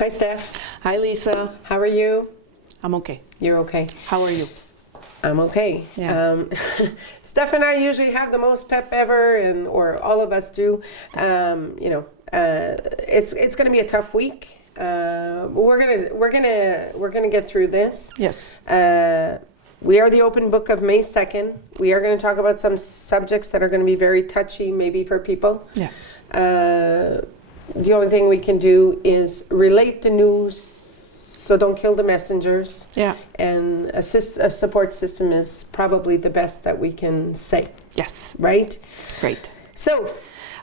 Hi, Steph. Hi, Lisa. How are you? I'm okay. You're okay. How are you? I'm okay. Yeah. Steph and I usually have the most pep ever, or all of us do. It's going to be a tough week. We're gonna get through this. Yes. We are the open book of May 2nd. We are going to talk about some subjects that are going to be very touchy, maybe for people. Yeah. The only thing we can do is relate the news, so don't kill the messengers. Yeah. And a support system is probably the best that we can say. Yes. Right? Great. So,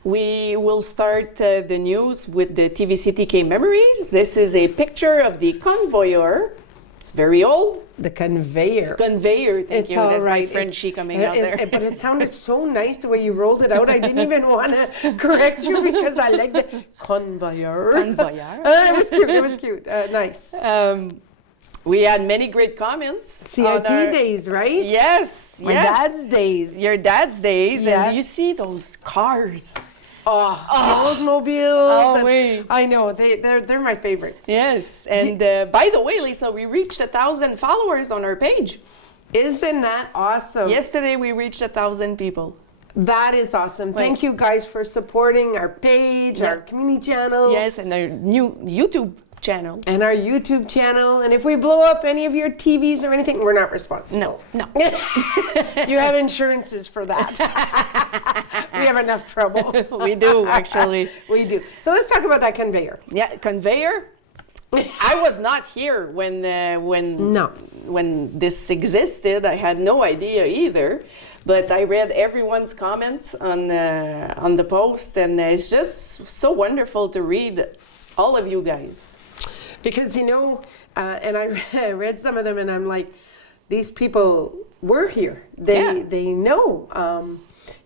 we will start the news with the tvcTK memories. This is a picture of the conveyor. It's very old. the conveyor. Conveyor, thank It's you. all That's right. my Frenchie coming out there. But it sounded so nice the way you rolled it out. I didn't even want to correct you because I like the conveyor. Conveyor. It was cute. It was cute. Nice. We had many great comments. CIP days, right? Yes. My yes. dad's days. Your dad's days. Yes. And you see those cars. Oldsmobiles. Oh, oui. I know. They're my favorite. Yes. And by the way, Lisa, we reached 1,000 followers on our page. Isn't that awesome? Yesterday, we reached 1,000 people. That is awesome. Thank you guys for supporting our page, our community channel. Yes, and our new YouTube channel. And our YouTube channel. And if we blow up any of your TVs or anything, we're not responsible. No. You have insurances for that. We have enough trouble. We do, actually. We do. So let's talk about that conveyor. Yeah, conveyor. I was not here when this existed. I had no idea either. But I read everyone's comments on the post, and it's just so wonderful to read all of you guys. Because, and I read some of them, and I'm like, these people were here. They know.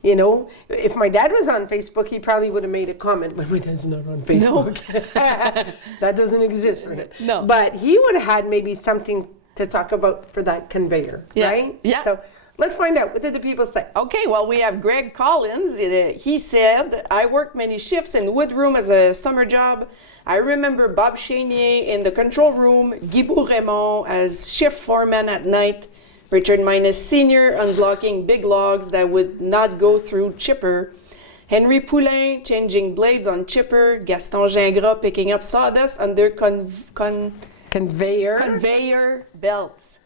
If my dad was on Facebook, he probably would have made a comment, but my dad's not on Facebook. No. That doesn't exist for him. No. But he would have had maybe something to talk about for that conveyor, right? Yeah. So let's find out. What did the people say? Okay, well, we have Greg Collins. He said, I worked many shifts in wood room as a summer job. I remember Bob Chenier in the control room, Guy Raymond as shift foreman at night, Richard Minus Sr. unblocking big logs that would not go through chipper, Henry Poulain changing blades on chipper, Gaston Gingras picking up sawdust under conveyor belts.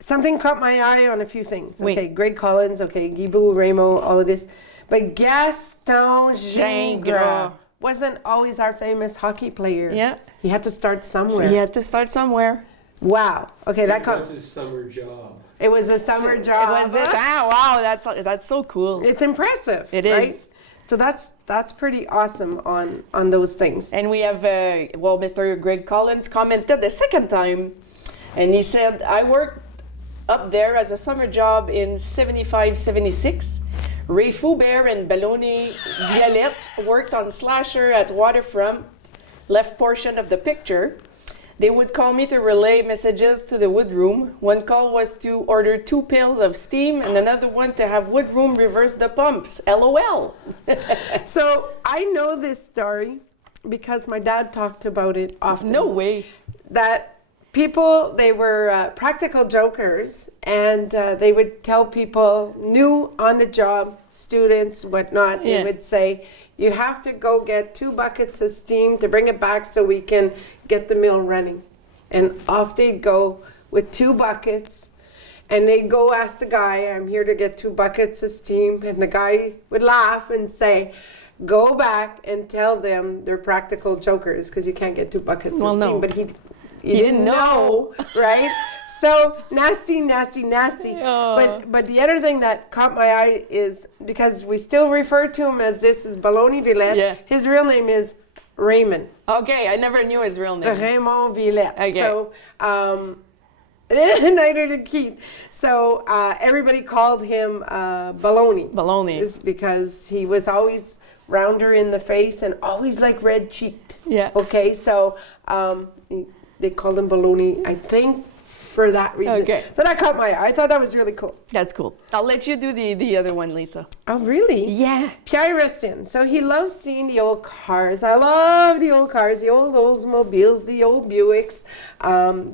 Something caught my eye on a few things. Oui. Okay, Greg Collins, okay, Guy Raymond, all of this. But Gaston Gingras wasn't always our famous hockey player. Yeah. He had to start somewhere. He had to start somewhere. Wow. Okay, That was his summer job. It was a summer job. Was it? Wow, that's so cool. It's impressive. It right? is. So that's pretty awesome on those things. And we have, Mr. Greg Collins commented the second time, and he said, I worked up there as a summer job in 75, 76. Ray Foubert and Belloni Violette worked on Slasher at Waterfront, left portion of the picture. They would call me to relay messages to the wood room. One call was to order 2 pails of steam and another one to have wood room reverse the pumps. LOL. So I know this story because my dad talked about it often. No way. That people, they were practical jokers, and they would tell people, new on the job, students, whatnot, they would say, you have to go get 2 buckets of steam to bring it back so we can get the mill running. And off they'd go with 2 buckets, and they'd go ask the guy, I'm here to get 2 buckets of steam, and the guy would laugh and say, go back and tell them they're practical jokers because you can't get 2 buckets of steam. No. But he didn't know, right? So nasty. Oh. But the other thing that caught my eye is because we still refer to him as this is Belloni Villette. Yeah. His real name is Raymond. Okay, I never knew his real name. Raymond Villette. Okay. So neither did Keith. So everybody called him Belloni. Belloni. Is because he was always rounder in the face and always like red cheeked. Yeah. Okay, so they called him Belloni, I think, for that reason. Okay. So that caught my eye. I thought that was really cool. That's cool. I'll let you do the other one, Lisa. Oh, really? Yeah. Pierre Rustin. So he loves seeing the old cars. I love the old cars, the old Oldsmobiles, the old Buicks,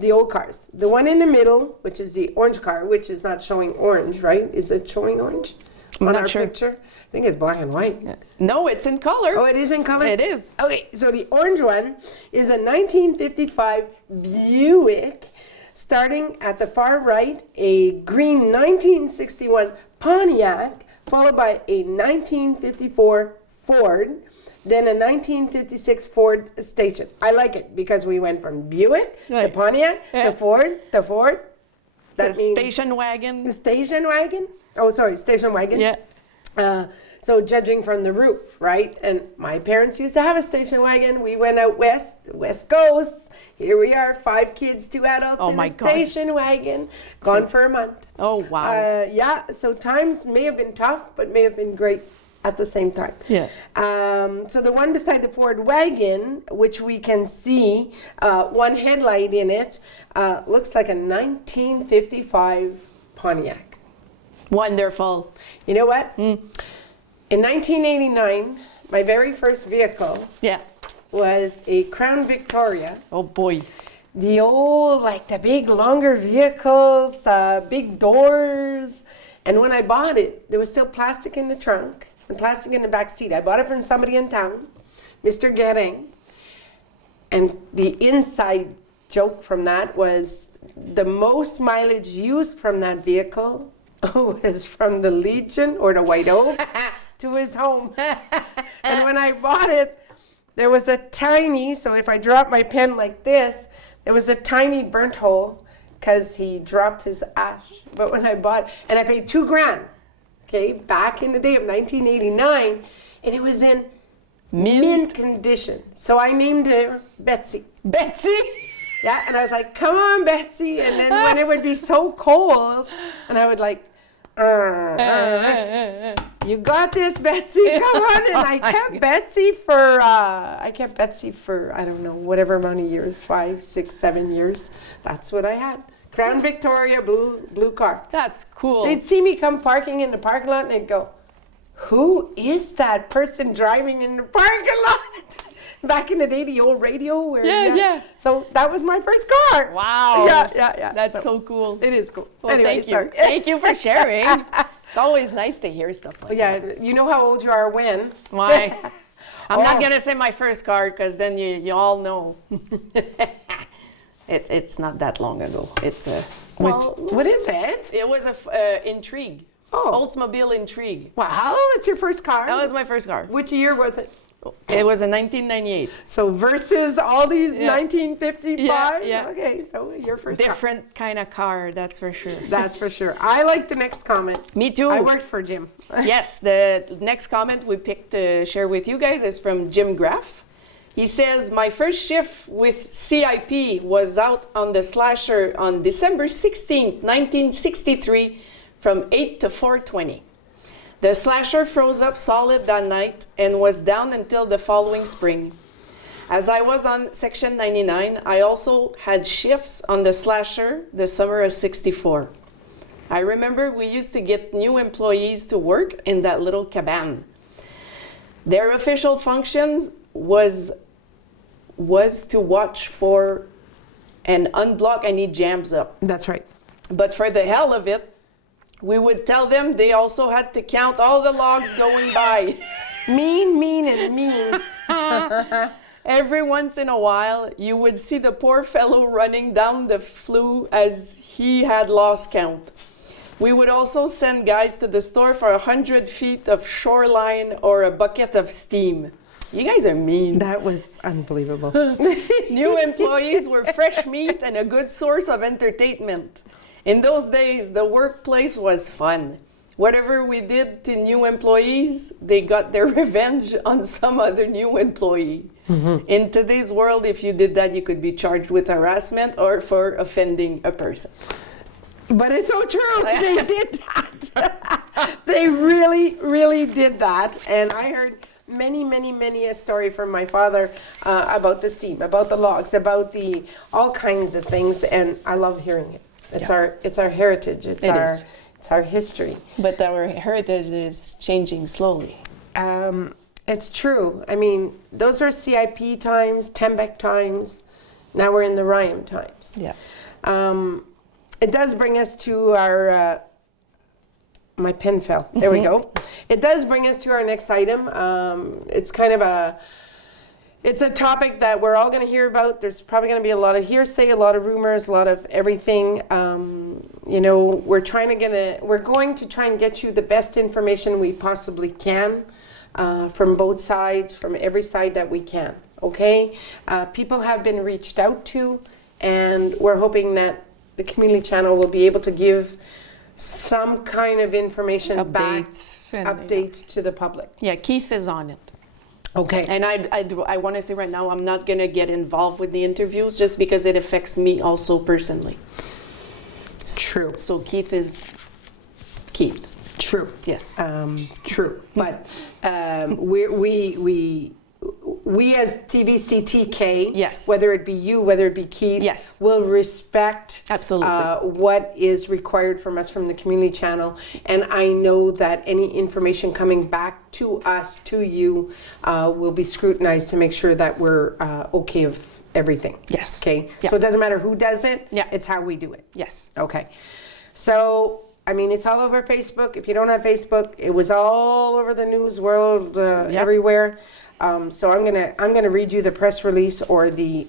the old cars. The one in the middle, which is the orange car, which is not showing orange, right? Is it showing orange on not our sure. picture? I think it's black and white. No, it's in color. Oh, it is in color? It is. Okay, so the orange one is a 1955 Buick. Starting at the far right, a green 1961 Pontiac, followed by a 1954 Ford, then a 1956 Ford Station. I like it because we went from Buick to Right. Pontiac Yeah. to Ford to Ford. That The means station wagon. the station wagon. Oh, sorry, station wagon. Yeah. So judging from the roof, right? And my parents used to have a station wagon. We went out west, West Coast. Here we are, 5 kids, 2 adults Oh in my a God. station wagon, gone for a month. Oh, wow. Yeah, so times may have been tough, but may have been great at the same time. Yeah. So the one beside the Ford wagon, which we can see one headlight in it, looks like a 1955 Pontiac. Wonderful. You know what? In 1989, my very first vehicle Yeah. was a Crown Victoria. Oh, boy. The old, like the big, longer vehicles, big doors. And when I bought it, there was still plastic in the trunk and plastic in the back seat. I bought it from somebody in town, Mr. Getting. And the inside joke from that was the most mileage used from that vehicle was from the Legion or the White Oaks to his home. And when I bought it, there was a tiny, so if I drop my pen like this, there was a tiny burnt hole because he dropped his ash. But when I bought, and I paid $2,000, okay, back in the day of 1989, and it was in mint condition. So I named her Betsy. Betsy. Yeah, and I was like, come on, Betsy. And then when it would be so cold, and I would like, you got this, Betsy, come on. And I kept Betsy for, I don't know, whatever amount of years, 5, 6, 7 years. That's what I had. Crown Victoria blue car. That's cool. They'd see me come parking in the parking lot and they'd go, who is that person driving in the parking lot? Back in the day, the old radio. Where, Yeah. So that was my first car. Wow. Yeah. That's so cool. It is cool. Well, anyway, thank you. sorry. Thank you for sharing. It's always nice to hear stuff like that. Yeah, you know how old you are when. Why? I'm not Oh. going to say my first car because then you all know. It's not that long ago. It's What is it? It was a Intrigue. Oh. Oldsmobile Intrigue. Wow, that's your first car. That was my first car. Which year was it? It was in 1998. So versus all these Yeah. 1955? Yeah. Okay, so your first car. Different kind of car, that's for sure. That's for sure. I like the next comment. Me too. I worked for Jim. Yes, the next comment we picked to share with you guys is from Jim Graff. He says, my first shift with CIP was out on the slasher on December 16th, 1963 from 8 to 4:20. The slasher froze up solid that night and was down until the following spring. As I was on Section 99, I also had shifts on the slasher the summer of 64. I remember we used to get new employees to work in that little cabin. Their official functions was to watch for and unblock any jams up. That's right. But for the hell of it, we would tell them they also had to count all the logs going by. Mean, and mean. Every once in a while, you would see the poor fellow running down the flue as he had lost count. We would also send guys to the store for 100 feet of shoreline or a bucket of steam. You guys are mean. That was unbelievable. New employees were fresh meat and a good source of entertainment. In those days, the workplace was fun. Whatever we did to new employees, they got their revenge on some other new employee. Mm-hmm. In today's world, if you did that, you could be charged with harassment or for offending a person. But it's so true. They did that. They really, really did that. And I heard many a story from my father about the steam, about the logs, about all kinds of things. And I love hearing it. It's our heritage. It's our history. But our heritage is changing slowly. It's true. I mean, those are CIP times, Tembec times. Now we're in the RYAM times. Yeah. It does bring us to our. My pen fell. There we go. It does bring us to our next item. It's kind of it's a topic that we're all going to hear about. There's probably going to be a lot of hearsay, a lot of rumors, a lot of everything. You know, we're going to try and get you the best information we possibly can from both sides, from every side that we can. Okay? People have been reached out to, and we're hoping that the community channel will be able to give some kind of information updates to the public. Yeah, Keith is on it. Okay. And I want to say right now, I'm not going to get involved with the interviews just because it affects me also personally. True. So Keith is Keith. True. Yes. True. But we as tvcTK, yes, whether it be you, whether it be Keith, yes, will respect absolutely what is required from us from the community channel. And I know that any information coming back to us, to you, will be scrutinized to make sure that we're okay with everything. Yes. Okay. Yeah. So it doesn't matter who does it. Yeah. It's how we do it. Yes. Okay. So I mean, it's all over Facebook. If you don't have Facebook, it was all over the news world, everywhere. So I'm gonna read you the press release or the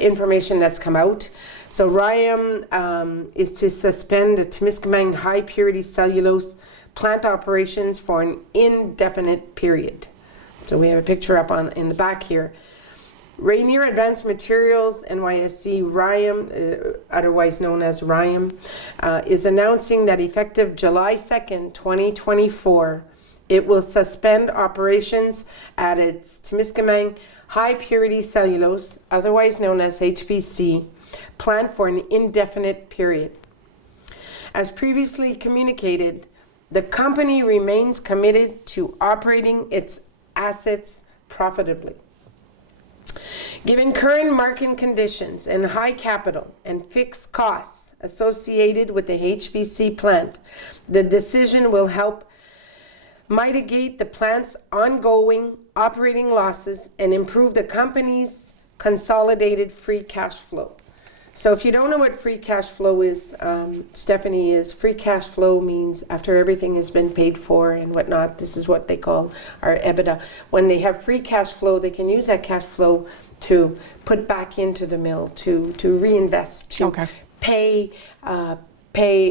information that's come out. So RYAM is to suspend the Temiscaming high purity cellulose plant operations for an indefinite period. So we have a picture up in the back here. Rainier Advanced Materials NYSC RYAM, otherwise known as RYAM, is announcing that effective July 2nd, 2024, it will suspend operations at its Temiscaming high purity cellulose, otherwise known as HPC, plant for an indefinite period. As previously communicated, the company remains committed to operating its assets profitably. Given current market conditions and high capital and fixed costs associated with the HPC plant, the decision will help mitigate the plant's ongoing operating losses and improve the company's consolidated free cash flow. So if you don't know what free cash flow is, Stephanie, is free cash flow means after everything has been paid for and whatnot, this is what they call our EBITDA. When they have free cash flow, they can use that cash flow to put back into the mill, to reinvest, to pay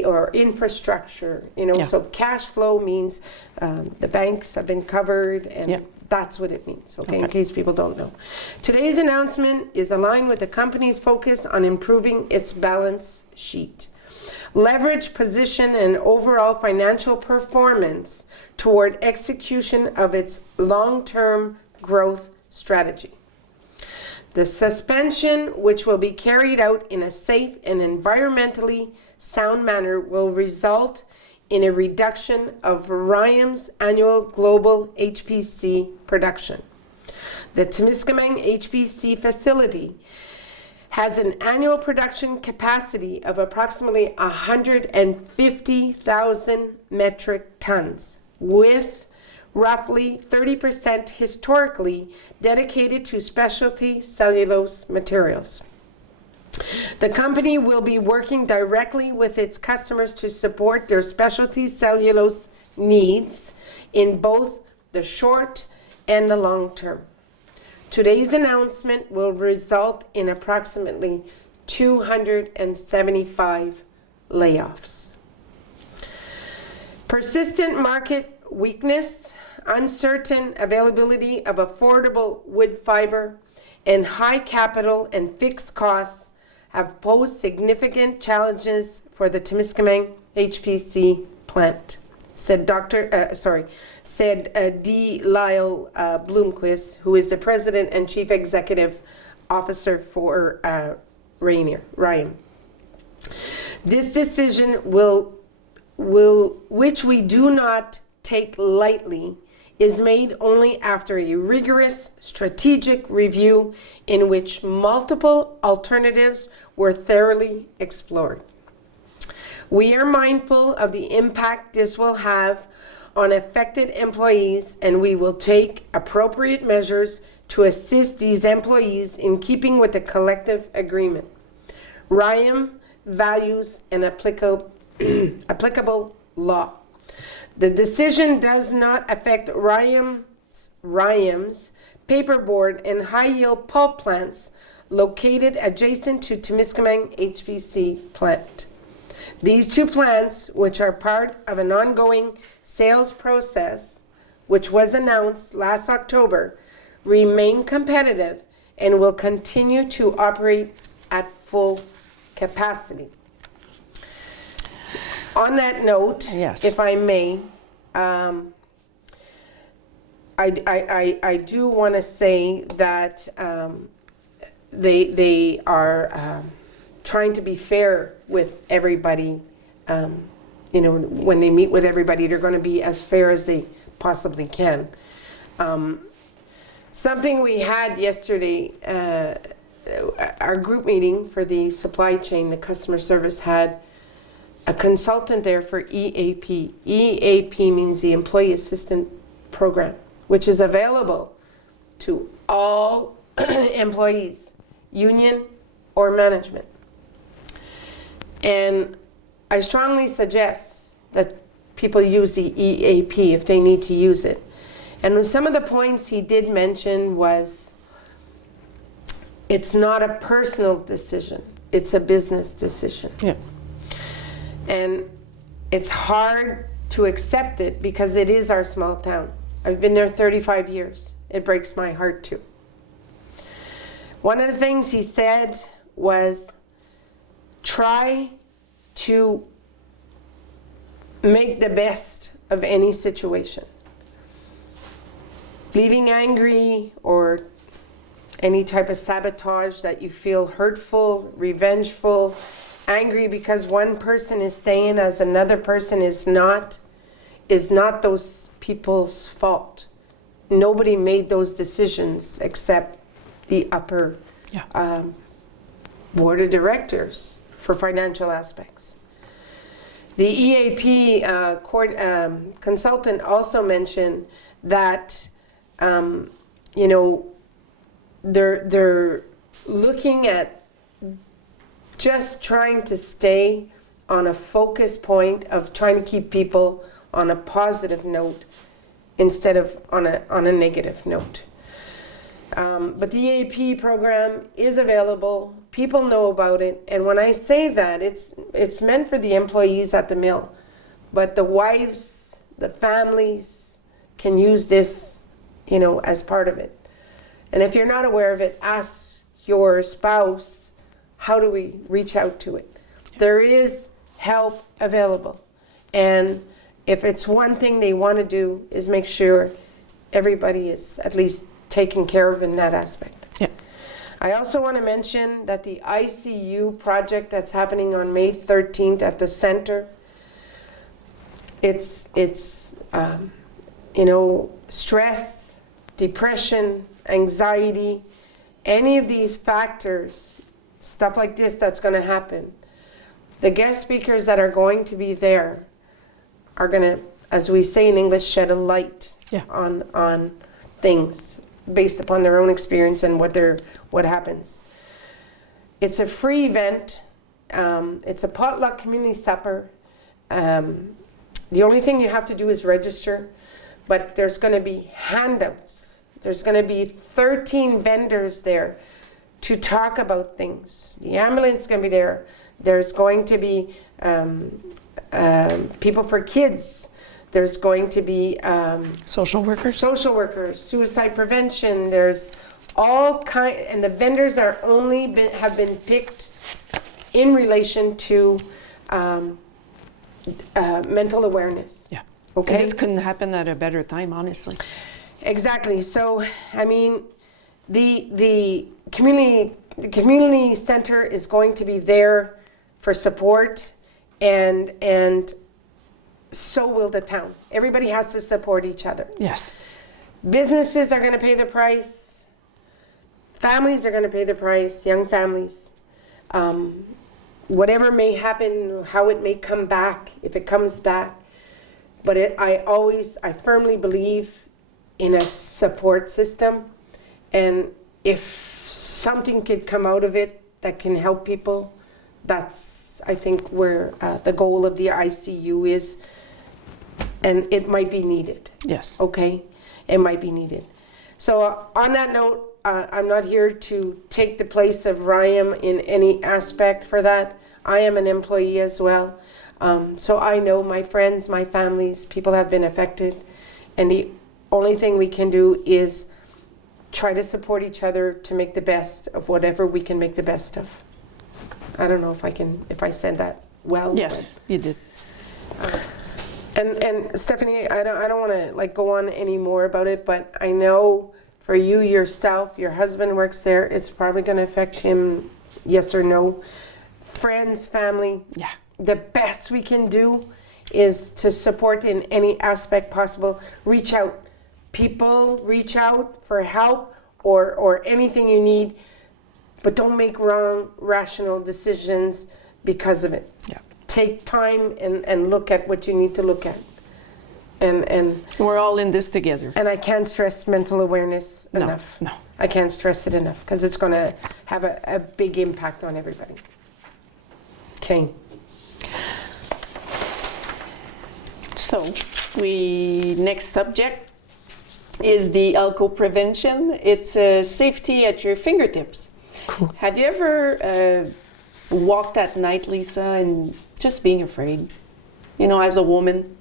or infrastructure, you know. So cash flow means the banks have been covered, and that's what it means, okay, in case people don't know. Today's announcement is aligned with the company's focus on improving its balance sheet, leverage position, and overall financial performance toward execution of its long-term growth strategy. The suspension, which will be carried out in a safe and environmentally sound manner, will result in a reduction of RYAM's annual global HPC production. The Temiscaming HPC facility has an annual production capacity of approximately 150,000 metric tons, with roughly 30% historically dedicated to specialty cellulose materials. The company will be working directly with its customers to support their specialty cellulose needs in both the short and the long term. Today's announcement will result in approximately 275 layoffs. Persistent market weakness, uncertain availability of affordable wood fiber, and high capital and fixed costs have posed significant challenges for the Temiscaming HPC plant, said D. Lyle Bloomquist, who is the President and Chief Executive Officer for RYAM. This decision which we do not take lightly, is made only after a rigorous strategic review in which multiple alternatives were thoroughly explored. We are mindful of the impact this will have on affected employees, and we will take appropriate measures to assist these employees in keeping with the collective agreement, RYAM values, and applicable law. The decision does not affect RYAM's paperboard and high-yield pulp plants located adjacent to Temiscaming HPC plant. These two plants, which are part of an ongoing sales process, which was announced last October, remain competitive and will continue to operate at full capacity. On that note, Yes. if I may, I do want to say that they are trying to be fair with everybody. You know, when they meet with everybody, they're going to be as fair as they possibly can. Something we had yesterday, our group meeting for the supply chain, the customer service, had a consultant there for EAP. EAP means the Employee Assistance Program, which is available to all employees, union or management. And I strongly suggest that people use the EAP if they need to use it. And some of the points he did mention was, it's not a personal decision, it's a business decision. Yeah. And it's hard to accept it because it is our small town. I've been there 35 years. It breaks my heart too. One of the things he said was, try to make the best of any situation. Leaving angry or any type of sabotage that you feel hurtful, revengeful, angry because one person is staying as another person is not those people's fault. Nobody made those decisions except the upper board of directors for financial aspects. The EAP consultant also mentioned that you know, they're looking at just trying to stay on a focus point of trying to keep people on a positive note instead of on a negative note. But the EAP program is available. People know about it. And when I say that, it's meant for the employees at the mill. But the wives, the families can use this, you know, as part of it. And if you're not aware of it, ask your spouse, how do we reach out to it? There is help available. And if it's one thing they want to do is make sure everybody is at least taken care of in that aspect. Yeah. I also want to mention that the ICU project that's happening on May 13th at the center, it's you know, stress, depression, anxiety, any of these factors, stuff like this that's going to happen. The guest speakers that are going to be there are going to, as we say in English, shed a light on things based upon their own experience and what happens. It's a free event. It's a potluck community supper. The only thing you have to do is register, but there's going to be handouts. There's going to be 13 vendors there to talk about things. The ambulance is going to be there. There's going to be people for kids. There's going to be social workers, suicide prevention. There's all kind, and the vendors are have been picked in relation to mental awareness. Yeah. Okay. And this couldn't happen at a better time, honestly. Exactly. So, I mean, the community center is going to be there for support, and so will the town. Everybody has to support each other. Yes. Businesses are going to pay the price. Families are going to pay the price, young families. whatever may happen, how it may come back, if it comes back. But I firmly believe in a support system. And if something could come out of it that can help people, that's, I think, where the goal of the ICU is. And it might be needed. Yes. Okay? It might be needed. So on that note, I'm not here to take the place of RYAM in any aspect for that. I am an employee as well. So I know my friends, my families, people have been affected. And the only thing we can do is try to support each other to make the best of whatever we can make the best of. I don't know if I said that well. Yes, you did. And Stephanie, I don't want to like go on any more about it, but I know for you yourself, your husband works there. It's probably going to affect him, yes or no. Friends, family. Yeah. The best we can do is to support in any aspect possible. Reach out. People reach out for help or anything you need, but don't make wrong, rational decisions because of it. Yeah. Take time and look at what you need to look at. And We're all in this together. and I can't stress mental awareness enough. No. I can't stress it enough because it's going to have a big impact on everybody. Okay. So, next subject is the Alco Prevention. It's safety at your fingertips. Cool. Have you ever walked at night, Lisa, and just being afraid? You know, as a woman.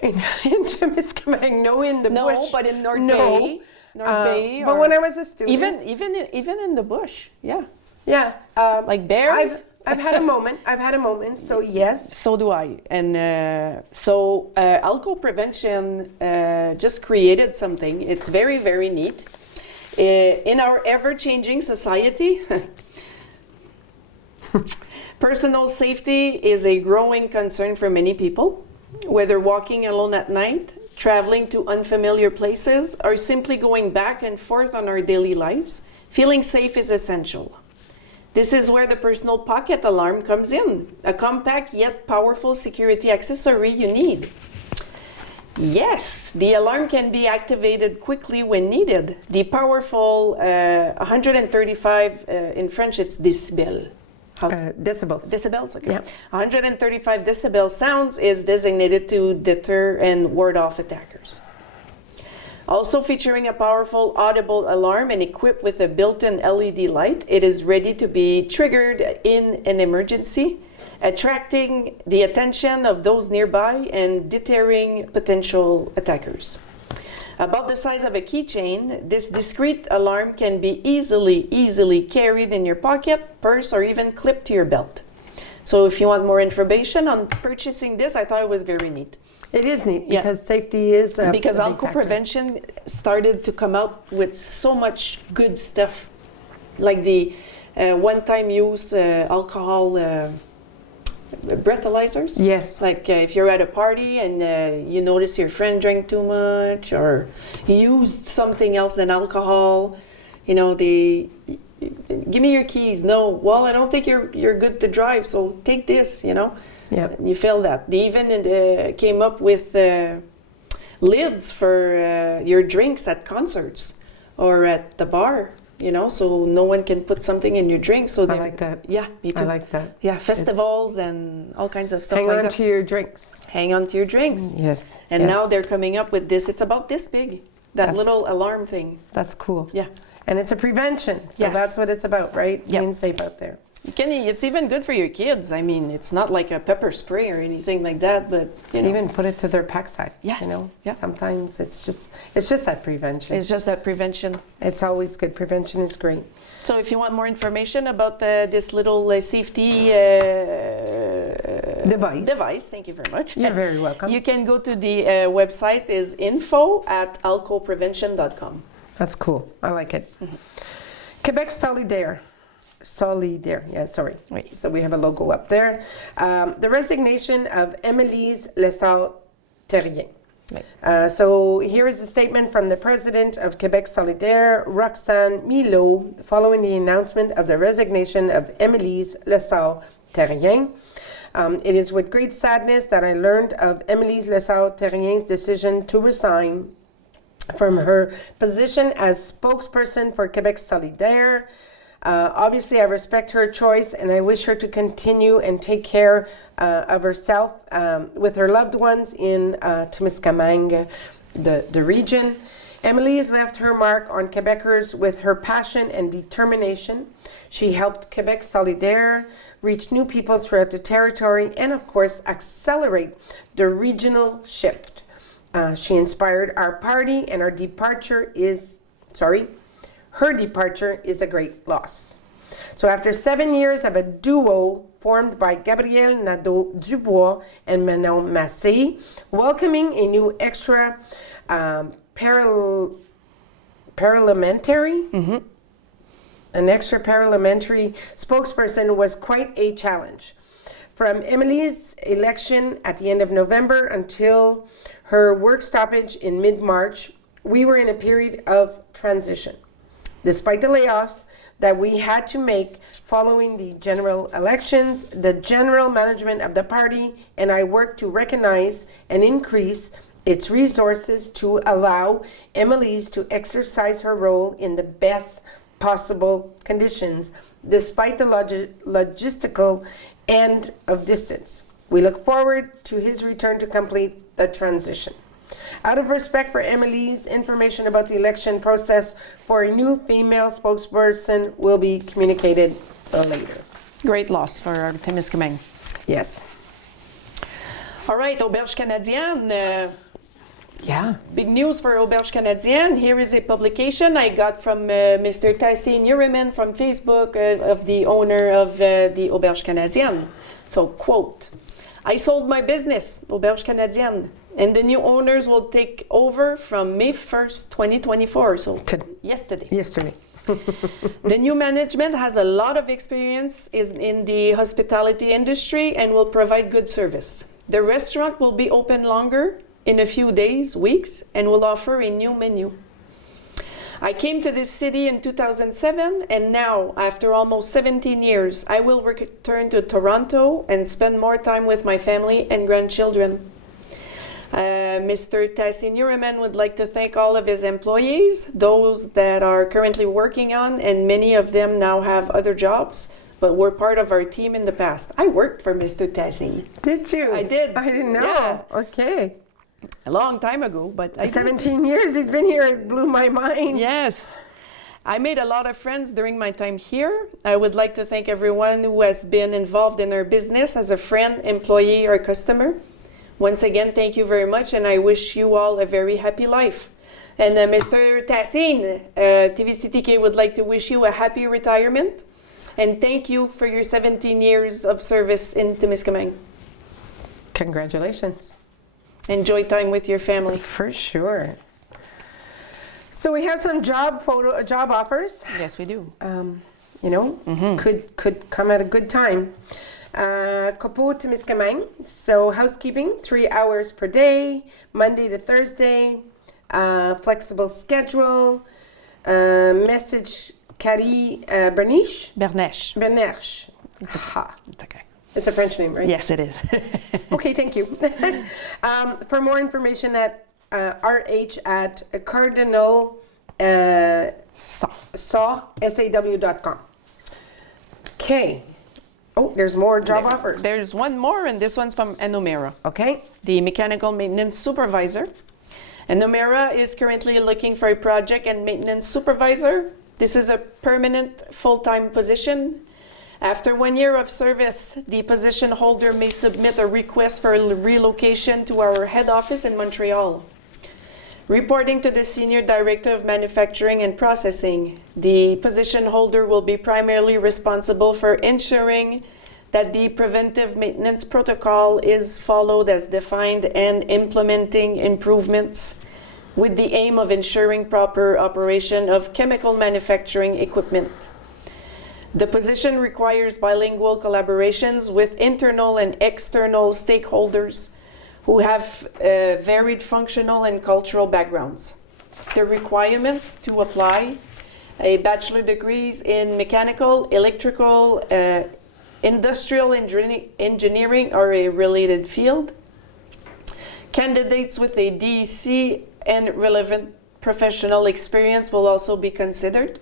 In Temiscaming, no, in the bush. No, but in North No. Bay. North Bay. But or when I was a student, even in the bush, yeah. yeah, Like bears. I've had a moment. I've had a moment. So yes. So do I. And Alco Prevention just created something. It's very, very neat. In our ever-changing society, personal safety is a growing concern for many people. Whether walking alone at night, traveling to unfamiliar places, or simply going back and forth on our daily lives, feeling safe is essential. This is where the personal pocket alarm comes in, a compact yet powerful security accessory you need. Yes, the alarm can be activated quickly when needed. The powerful 135, in French it's decibel. Decibels. Decibels, okay. Yeah. 135 decibel sounds is designated to deter and ward off attackers. Also featuring a powerful audible alarm and equipped with a built-in LED light, it is ready to be triggered in an emergency, attracting the attention of those nearby and deterring potential attackers. About the size of a keychain, this discreet alarm can be easily carried in your pocket, purse, or even clipped to your belt. So if you want more information on purchasing this, I thought it was very neat. It is neat Yeah. because safety is Because a big Alco factor. Prevention started to come out with so much good stuff, like the one-time use alcohol breathalyzers. Yes. Like if you're at a party and you notice your friend drank too much or used something else than alcohol, you know, they give me your keys. No, well, I don't think you're good to drive, so take this, you know. Yeah. You feel that. They even came up with lids for your drinks at concerts or at the bar, you know, so no one can put something in your drink. So I like that. Yeah, me too. I like that. Yeah, festivals and all kinds of stuff Hang like on that. to your drinks. Hang on to your drinks. Yes. And yes. now they're coming up with this. It's about this big, that little alarm thing. That's cool. Yeah. And it's a prevention. So Yes. that's what it's about, right? Yep. Being safe out there. It's even good for your kids. I mean, it's not like a pepper spray or anything like that, but you know. Even put it to their backside. Yes. You know, Yeah. sometimes it's just that prevention. It's just that prevention. It's always good. Prevention is great. So if you want more information about this little safety device, thank you very much. You're very welcome. You can go to the website is info@alcoprevention.com. That's cool. I like it. Québec Solidaire. Yeah, sorry. Oui. So we have a logo up there. The resignation of Émilie Lessard-Terrien. So here is a statement from the president of Québec Solidaire, Roxane Milot, following the announcement of the resignation of Émilie Lessard-Terrien. It is with great sadness that I learned of Émilie Lessard-Terrien's decision to resign from her position as spokesperson for Québec Solidaire. Obviously, I respect her choice and I wish her to continue and take care of herself with her loved ones in Temiscaming, the region. Emily's left her mark on Quebecers with her passion and determination. She helped Québec Solidaire reach new people throughout the territory and, of course, accelerate the regional shift. She inspired our party, and her departure is a great loss. So after 7 years of a duo formed by Gabrielle Nadeau-Dubois and Manon Massé, welcoming a new extra parliamentary spokesperson was quite a challenge. From Emily's election at the end of November until her work stoppage in mid-March, we were in a period of transition. Despite the layoffs that we had to make following the general elections, the general management of the party and I worked to recognize and increase its resources to allow Emily's to exercise her role in the best possible conditions, despite the logistical end of distance. We look forward to his return to complete the transition. Out of respect for Emily's, information about the election process for a new female spokesperson will be communicated later. Great loss for Temiscaming. Yes. All right, Auberge Canadienne. Yeah. Big news for Auberge Canadienne. Here is a publication I got from Mr. Tassin Uriman from Facebook of the owner of the Auberge Canadienne. So, quote, I sold my business, Auberge Canadienne, and the new owners will take over from May 1st, 2024, so yesterday. The new management has a lot of experience in the hospitality industry and will provide good service. The restaurant will be open longer, in a few days, weeks, and will offer a new menu. I came to this city in 2007, and now, after almost 17 years, I will return to Toronto and spend more time with my family and grandchildren. Mr. Tassin Uriman would like to thank all of his employees, those that are currently working on, and many of them now have other jobs, but were part of our team in the past. I worked for Mr. Tassin. Did you? I did. I didn't know. Yeah. Okay. A long time ago, but I 17 years he's been here. It blew my mind. Yes. I made a lot of friends during my time here. I would like to thank everyone who has been involved in our business as a friend, employee, or customer. Once again, thank you very much, and I wish you all a very happy life. And Mr. Tassin, tvcTK would like to wish you a happy retirement, and thank you for your 17 years of service in Temiscaming. Congratulations. Enjoy time with your family. For sure. So we have some job offers. Yes, we do. Could come at a good time. Copo Temiscaming. So housekeeping, 3 hours per day, Monday to Thursday. Flexible schedule. Message Carrie Berniche. Berneche. It's okay. It's a French name, right? Yes, it is. Okay, thank you. For more information at RH at Cardinal SAW.com. Okay. Oh, there's more job offers. There's one more, and this one's from Enomera. Okay. The mechanical maintenance supervisor. Enomera is currently looking for a project and maintenance supervisor. This is a permanent full-time position. After 1 year of service, the position holder may submit a request for relocation to our head office in Montreal. Reporting to the Senior Director of Manufacturing and Processing, the position holder will be primarily responsible for ensuring that the preventive maintenance protocol is followed as defined and implementing improvements with the aim of ensuring proper operation of chemical manufacturing equipment. The position requires bilingual collaborations with internal and external stakeholders who have varied functional and cultural backgrounds. The requirements to apply a bachelor degrees in mechanical, electrical, industrial engineering or a related field. Candidates with a DEC and relevant professional experience will also be considered.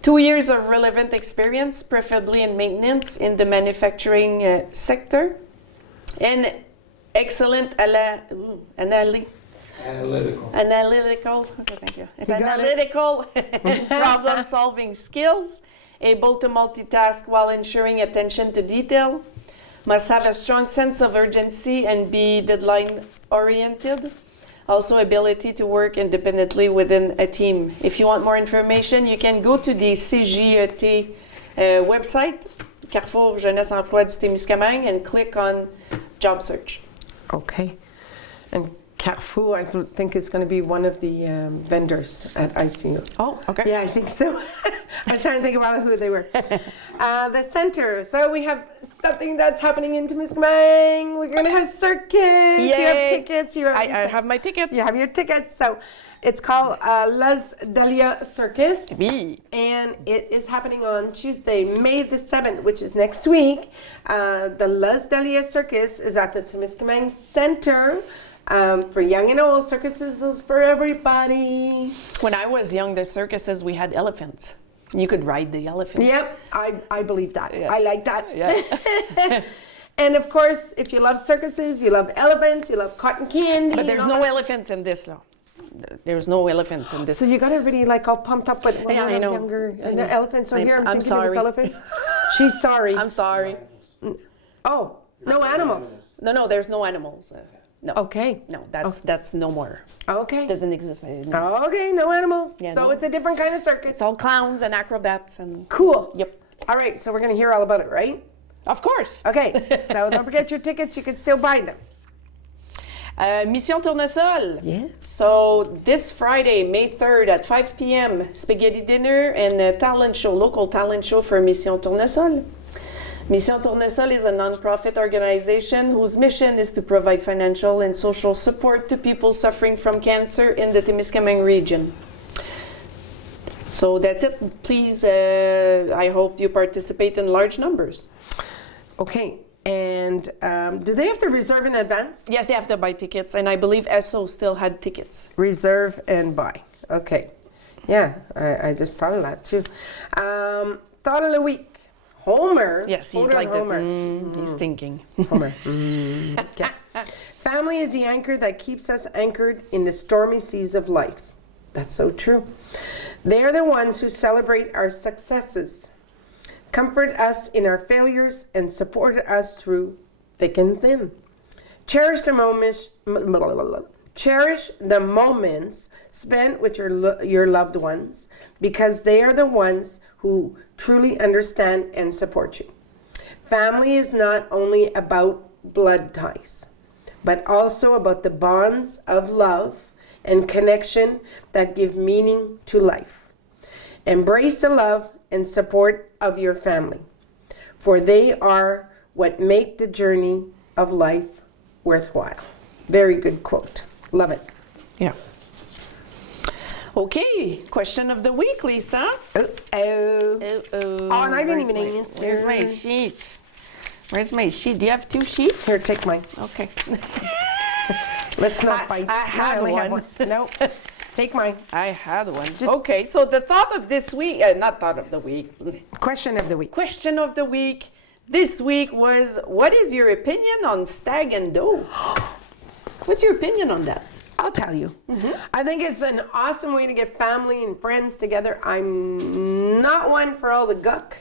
2 years of relevant experience, preferably in maintenance in the manufacturing sector, and excellent analytical okay, thank you. Analytical problem-solving skills, able to multitask while ensuring attention to detail, must have a strong sense of urgency and be deadline-oriented. Also, ability to work independently within a team. If you want more information, you can go to the CJET website, Carrefour Jeunesse Emploi du Temiscaming, and click on Job Search. Okay. And Carrefour, I think, is going to be one of the vendors at ICU. Oh, okay. Yeah, I think so. I was trying to think about who they were. The center. So we have something that's happening in Temiscaming. We're going to have circus. Yay. You have tickets. I have my tickets. You have your tickets. So it's called Les Dahlia Circus. Oui. And it is happening on Tuesday, May the 7th, which is next week. The Les Dahlia Circus is at the Temiscaming Center. For young and old, circuses is for everybody. When I was young, the circuses, we had elephants. You could ride the elephant. Yep, I believe that. Yeah. I like that. Yeah. And of course, if you love circuses, you love elephants, you love cotton candy. But there's no elephants in this law. There's no elephants in this. So you got everybody like all pumped up with when Yeah, I I was know. younger. I And know. the elephants are here. I'm thinking sorry. It was elephants. She's sorry. I'm sorry. Oh, no animals. No, there's no animals. No. Okay. No, that's no more. Okay. Doesn't exist anymore. Okay, no animals. Yeah, So no. it's a different kind of circus. It's all clowns and acrobats and. Cool. Yep. All right, so we're going to hear all about it, right? Of course. Okay, so don't forget your tickets. You can still buy them. Mission Tournesol. Yes. So this Friday, May 3rd at 5 p.m., spaghetti dinner and a talent show, local talent show for Mission Tournesol. Mission Tournesol is a non-profit organization whose mission is to provide financial and social support to people suffering from cancer in the Temiscaming region. So that's it. Please, I hope you participate in large numbers. Okay, and do they have to reserve in advance? Yes, they have to buy tickets, and I believe ESSO still had tickets. Reserve and buy. Okay. Yeah, I just thought of that too. Thought of the week. Homer. Yes, he's Hold on, like Homer. that. He's thinking. Homer. Okay. Family is the anchor that keeps us anchored in the stormy seas of life. That's so true. They are the ones who celebrate our successes, comfort us in our failures, and support us through thick and thin. Cherish the moments spent with your loved ones, because they are the ones who truly understand and support you. Family is not only about blood ties, but also about the bonds of love and connection that give meaning to life. Embrace the love and support of your family, for they are what make the journey of life worthwhile. Very good quote. Love it. Yeah. Okay, question of the week, Lisa. Oh, Oh, and I didn't even answer. Where's my sheet? Where's my sheet? Do you have 2 sheets? Here, take mine. Okay. Let's not fight. I had only have one. No, take mine. I had one. Okay, so the thought of this week, not thought of the week, Question of the week. question of the week this week was, what is your opinion on stag and doe? What's your opinion on that? I'll tell you. I think it's an awesome way to get family and friends together. I'm not one for all the guck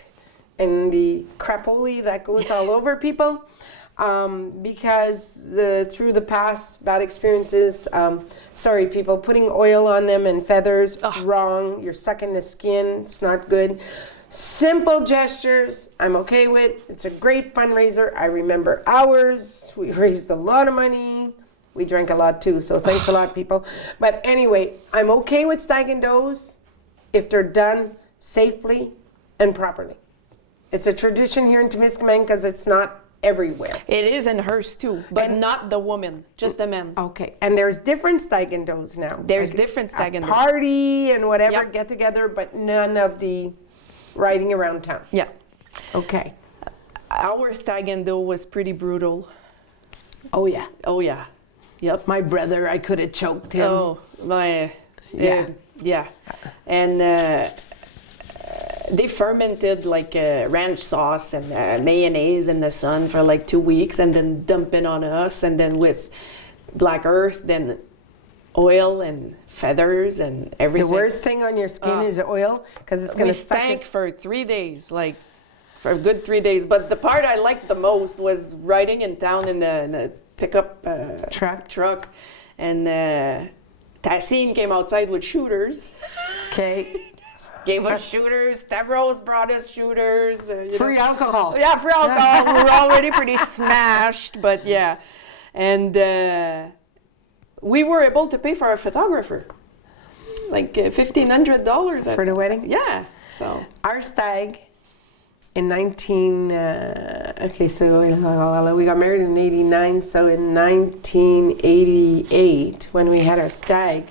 and the crapoli that goes all over people, because through the past bad experiences, sorry people, putting oil on them and feathers, wrong. You're sucking the skin. It's not good. Simple gestures, I'm okay with. It's a great fundraiser. I remember ours. We raised a lot of money. We drank a lot too, so thanks a lot, people. But anyway, I'm okay with stag and does if they're done safely and properly. It's a tradition here in Temiscaming because it's not everywhere. It is in hers too, but not the woman, just the men. Okay, and there's different stag and does now. There's different stag and does. Party and whatever, Yep. get together, but none of the riding around town. Yeah. Okay. Our stag and doe was pretty brutal. Oh yeah. Oh yeah. Yep. My brother, I could have choked him. Oh, my. Yeah. Yeah. And they fermented like ranch sauce and mayonnaise in the sun for like 2 weeks and then dump it on us, and then with black earth, then oil and feathers and everything. The worst thing on your skin is oil, because it's going We to suck stank it. for 3 days, like for a good 3 days. But the part I liked the most was riding in town in the pickup truck, and Tassine came outside with shooters. Okay. Gave us shooters. Stavros brought us shooters. Free alcohol. Yeah, free alcohol. We were already pretty smashed, but yeah. And we were able to pay for our photographer, like $1,500. For the wedding? Yeah. So Our stag in so we got married in 89, so in 1988, when we had our stag,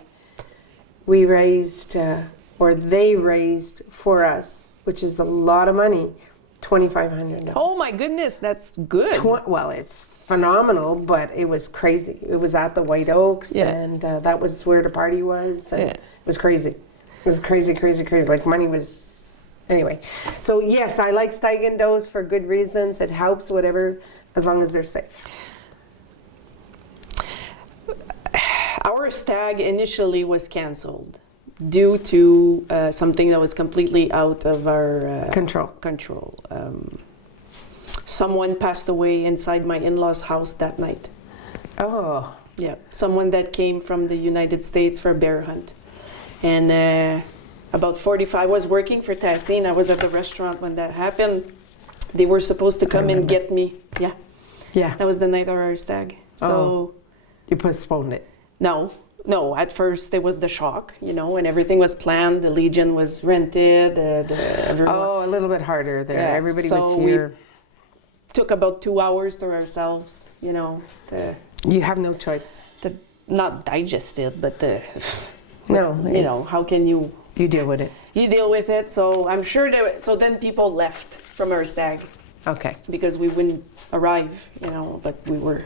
we raised, or they raised for us, which is a lot of money, $2,500. oh my goodness, that's good. Well, it's phenomenal, but it was crazy. It was at the White Oaks, Yeah. and that was where the party was. And Yeah. It was crazy. It was crazy. Like money was. Anyway, so yes, I like stag and does for good reasons. It helps, whatever, as long as they're safe. Our stag initially was canceled due to something that was completely out of our Control. Someone passed away inside my in-laws' house that night. Oh, Yeah, someone that came from the United States for a bear hunt. And about 45, I was working for Tassine. I was at the restaurant when that happened. They were supposed to come and get me. Yeah, yeah. that was the night of our stag. So You postponed it. no, at first it was the shock, and everything was planned. The Legion was rented. Everyone Oh, a little bit harder there. Yeah, Everybody so was here. took about 2 hours to ourselves, to You have no choice. not digest it, but No, how can you deal with it. deal with it? So I'm sure so then people left from our stag Okay. because we wouldn't arrive, but we were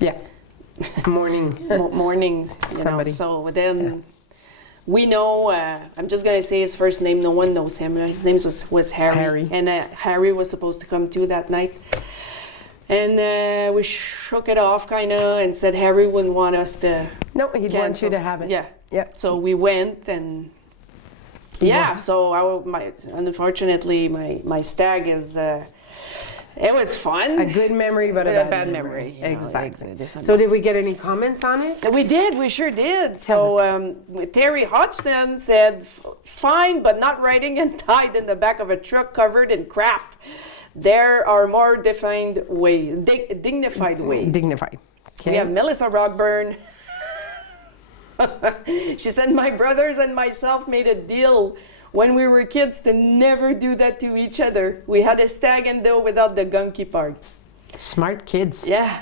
Yeah. Morning. mornings. Somebody. So then we know. I'm just gonna say his first name. No one knows him. His name was Harry. Harry. And Harry was supposed to come too that night. And we shook it off kind of and said Harry wouldn't want us to No, he'd want you cancel. to have it. Yeah. Yeah. So we went and so unfortunately my stag is it was fun. A good memory, but But a bad memory. Exactly. So did we get any comments on it? We sure did. So Terry Hodgson said, fine, but not riding and tied in the back of a truck covered in crap. There are more dignified ways. Dignified. Okay. We have Melissa Rockburn. She said, my brothers and myself made a deal when we were kids to never do that to each other. We had a stag and doe without the gunky part. Smart kids. Yeah,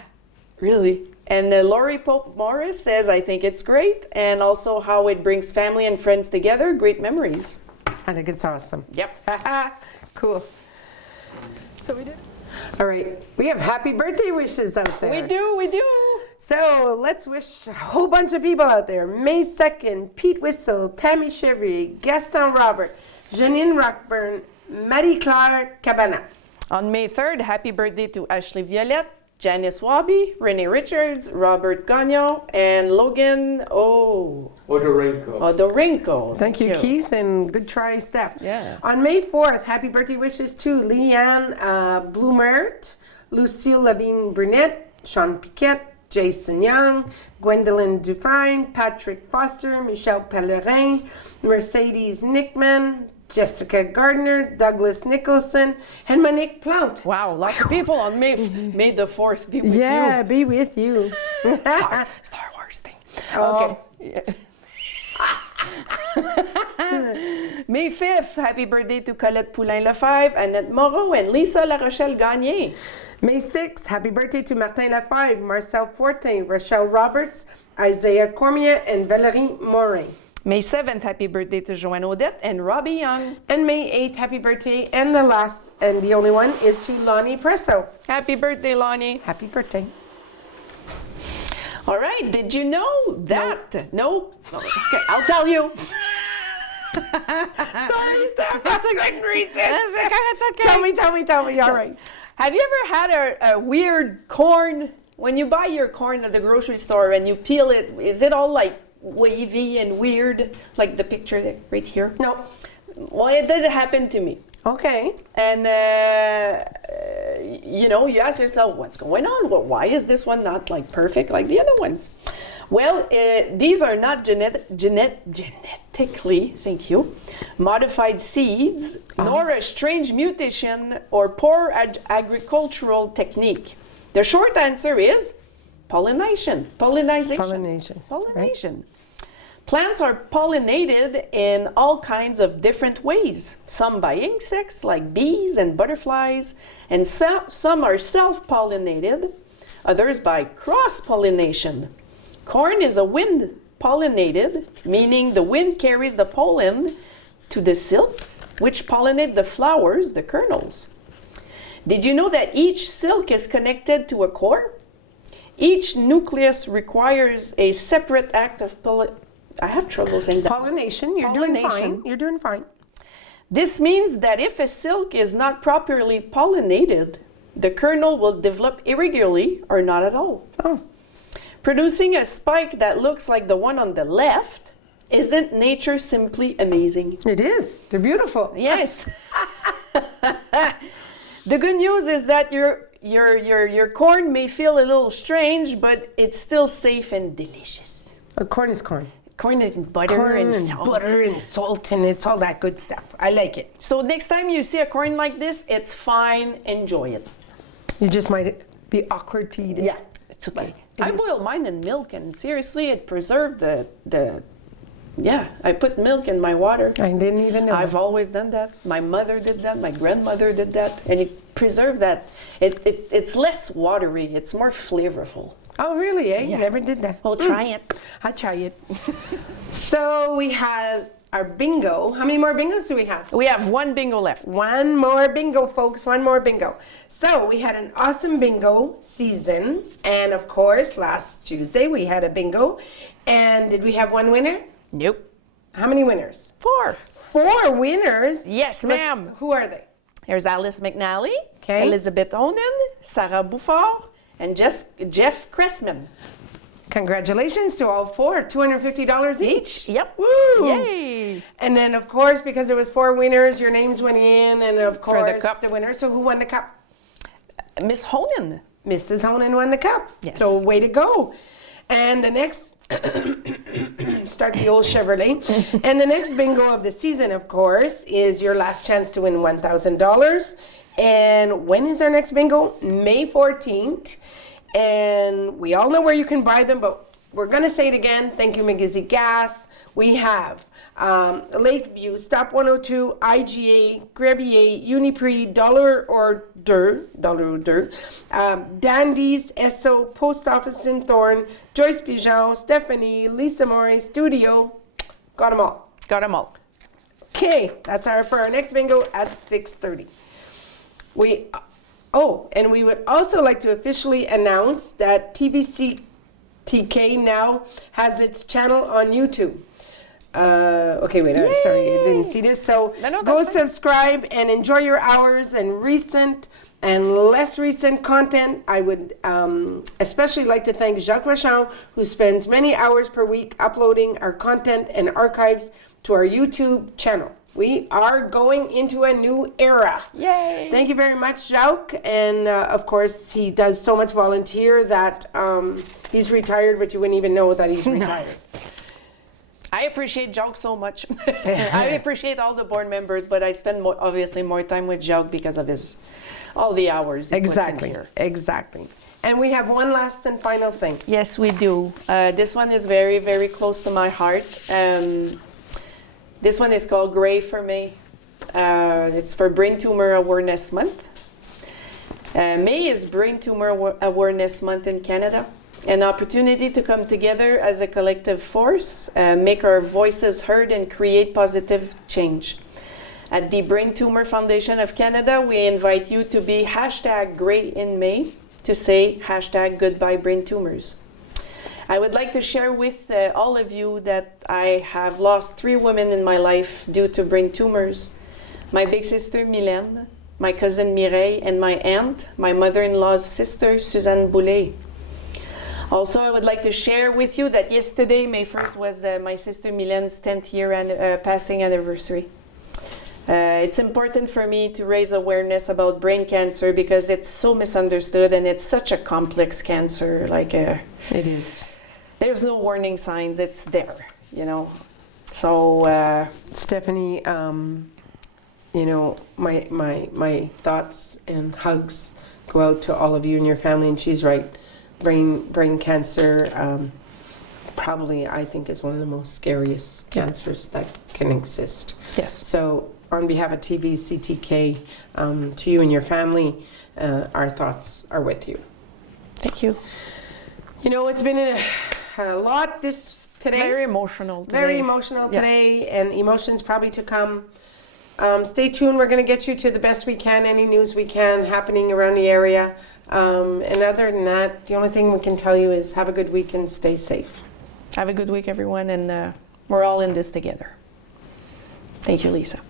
really. And Lori Pope Morris says, I think it's great. And also how it brings family and friends together. Great memories. I think it's awesome. Yep. Cool. So we did. All right. We have happy birthday wishes out there. We do. So let's wish a whole bunch of people out there. May 2nd, Pete Whistle, Tammy Chevry, Gaston Robert, Janine Rockburn, Marie-Claire Cabana. On May 3rd, happy birthday to Ashley Violette, Janice Wabi, Renee Richards, Robert Gagnon, and Logan Odorenko. Thank you, Keith, and good try, Steph. Yeah. On May 4th, happy birthday wishes to Leanne Blumert, Lucille Labine Brunette, Sean Piquette, Jason Young, Gwendolyn Dufresne, Patrick Foster, Michelle Pellerin, Mercedes Nickman, Jessica Gardner, Douglas Nicholson, and Monique Plant. Wow, lots of people on May the 4th be with Yeah, you. be with you. Star Wars thing. Oh. Okay. Yeah. May 5th, happy birthday to Colette Poulain-Lefebvre, Annette Moreau, and Lisa La Rochelle Gagné. May 6th, happy birthday to Martin Lefebvre, Marcel Fortin, Rochelle Roberts, Isaiah Cormier, and Valérie Morin. May 7th, happy birthday to Joanne Odette and Robbie Young. And May 8th, happy birthday, and the last and the only one is to Lonnie Presso. Happy birthday, Lonnie. Happy birthday. All right, did you know that? No? Okay, I'll tell you. Sorry, Steph, I couldn't resist. It's okay. Tell me, all right. Have you ever had a weird corn? When you buy your corn at the grocery store and you peel it, is it all like wavy and weird, like the picture right here? No. Well, it did happen to me. Okay. And, you know, you ask yourself, what's going on? Well, why is this one not like perfect like the other ones? Well, these are not genetically, thank you, modified seeds, nor a strange mutation or poor agricultural technique. The short answer is pollination. Pollination. Pollination. Plants are pollinated in all kinds of different ways. Some by insects like bees and butterflies, and some are self-pollinated, others by cross-pollination. Corn is a wind-pollinated, meaning the wind carries the pollen to the silks, which pollinate the flowers, the kernels. Did you know that each silk is connected to a core? Each nucleus requires a separate act of I have trouble saying that. Pollination. You're doing fine. This means that if a silk is not properly pollinated, the kernel will develop irregularly or not at all. Oh. Producing a spike that looks like the one on the left. Isn't nature simply amazing? It is. They're beautiful. Yes. The good news is that your corn may feel a little strange, but it's still safe and delicious. Corn is corn. Corn and butter and salt. Butter and salt, and it's all that good stuff. I like it. So next time you see a corn like this, it's fine. Enjoy it. You just might be awkward to eat it. Yeah, it's okay. I boiled mine in milk, and seriously, it preserved the. Yeah, I put milk in my water. I didn't even know. I've always done that. My mother did that. My grandmother did that, and it preserved that. It's less watery. It's more flavorful. Oh, really, eh? Yeah. Never did that. Well, try it. I'll try it. So we had our bingo. How many more bingos do we have? We have one bingo left. One more bingo, folks. One more bingo. So we had an awesome bingo season. And of course, last Tuesday we had a bingo. And did we have one winner? Nope. How many winners? 4. 4 winners? Yes, ma'am. Who are they? Here's Alice McNally, Okay. Elizabeth Onan, Sarah Bouffard, and Jeff Cressman. Congratulations to all 4. $250 each. Yep. Woo! Yay! And then, of course, because there was 4 winners, your names went in, and of course, cup. the winner. So who won the cup? Miss Honan. Mrs. Honan won the cup. Yes. So way to go. And the next, start the old Chevrolet. And the next bingo of the season, of course, is your last chance to win $1,000. And when is our next bingo? May 14th. And we all know where you can buy them, but we're going to say it again. Thank you, McGizzy Gas. We have Lakeview, Stop 102, IGA, Grevier, Uniprix, Dollar or Dirt, Dandy's, Esso, Post Office in Thorn, Joyce Pigeon, Stephanie, Lisa Mori, Studio. Got them all. Got them all. Okay, that's for our next bingo at 6:30. And we would also like to officially announce that tvcTK now has its channel on YouTube. Okay, wait, sorry, I didn't see this. So No, go that's fine. subscribe and enjoy your hours and recent and less recent content. I would especially like to thank Jacques Rochon, who spends many hours per week uploading our content and archives to our YouTube channel. We are going into a new era. Yay! Thank you very much, Jacques. And of course, he does so much volunteer that he's retired, but you wouldn't even know that he's retired. I appreciate Jacques so much. I appreciate all the board members, but I spend obviously more time with Jacques because of all the hours he puts in here. Exactly. And we have one last and final thing. Yes, we do. This one is very, very close to my heart. This one is called Gray for May. It's for Brain Tumor Awareness Month. May is Brain Tumor Awareness Month in Canada. An opportunity to come together as a collective force, make our voices heard and create positive change. At the Brain Tumor Foundation of Canada, we invite you to be #Gray in May to say #Goodbye Brain Tumors. I would like to share with all of you that I have lost 3 women in my life due to brain tumors. My big sister Mylène, my cousin Mireille, and my aunt, my mother-in-law's sister Suzanne Boulay. Also, I would like to share with you that yesterday, May 1st, was my sister Mylène's 10th year passing anniversary. It's important for me to raise awareness about brain cancer because it's so misunderstood and it's such a complex cancer. It is. There's no warning signs. It's there, you know. So, Stephanie, you know, my thoughts and hugs go out to all of you and your family, and she's right. Brain cancer probably, I think, is one of the most scariest cancers that can exist. yes. So on behalf of tvcTK, to you and your family, our thoughts are with you. Thank you. You know, it's been a lot this today. Very emotional today. Very emotional today, and emotions probably to come. Stay tuned. We're going to get you to the best we can, any news we can happening around the area. And other than that, the only thing we can tell you is have a good week and stay safe. Have a good week, everyone, and we're all in this together. Thank you, Lisa.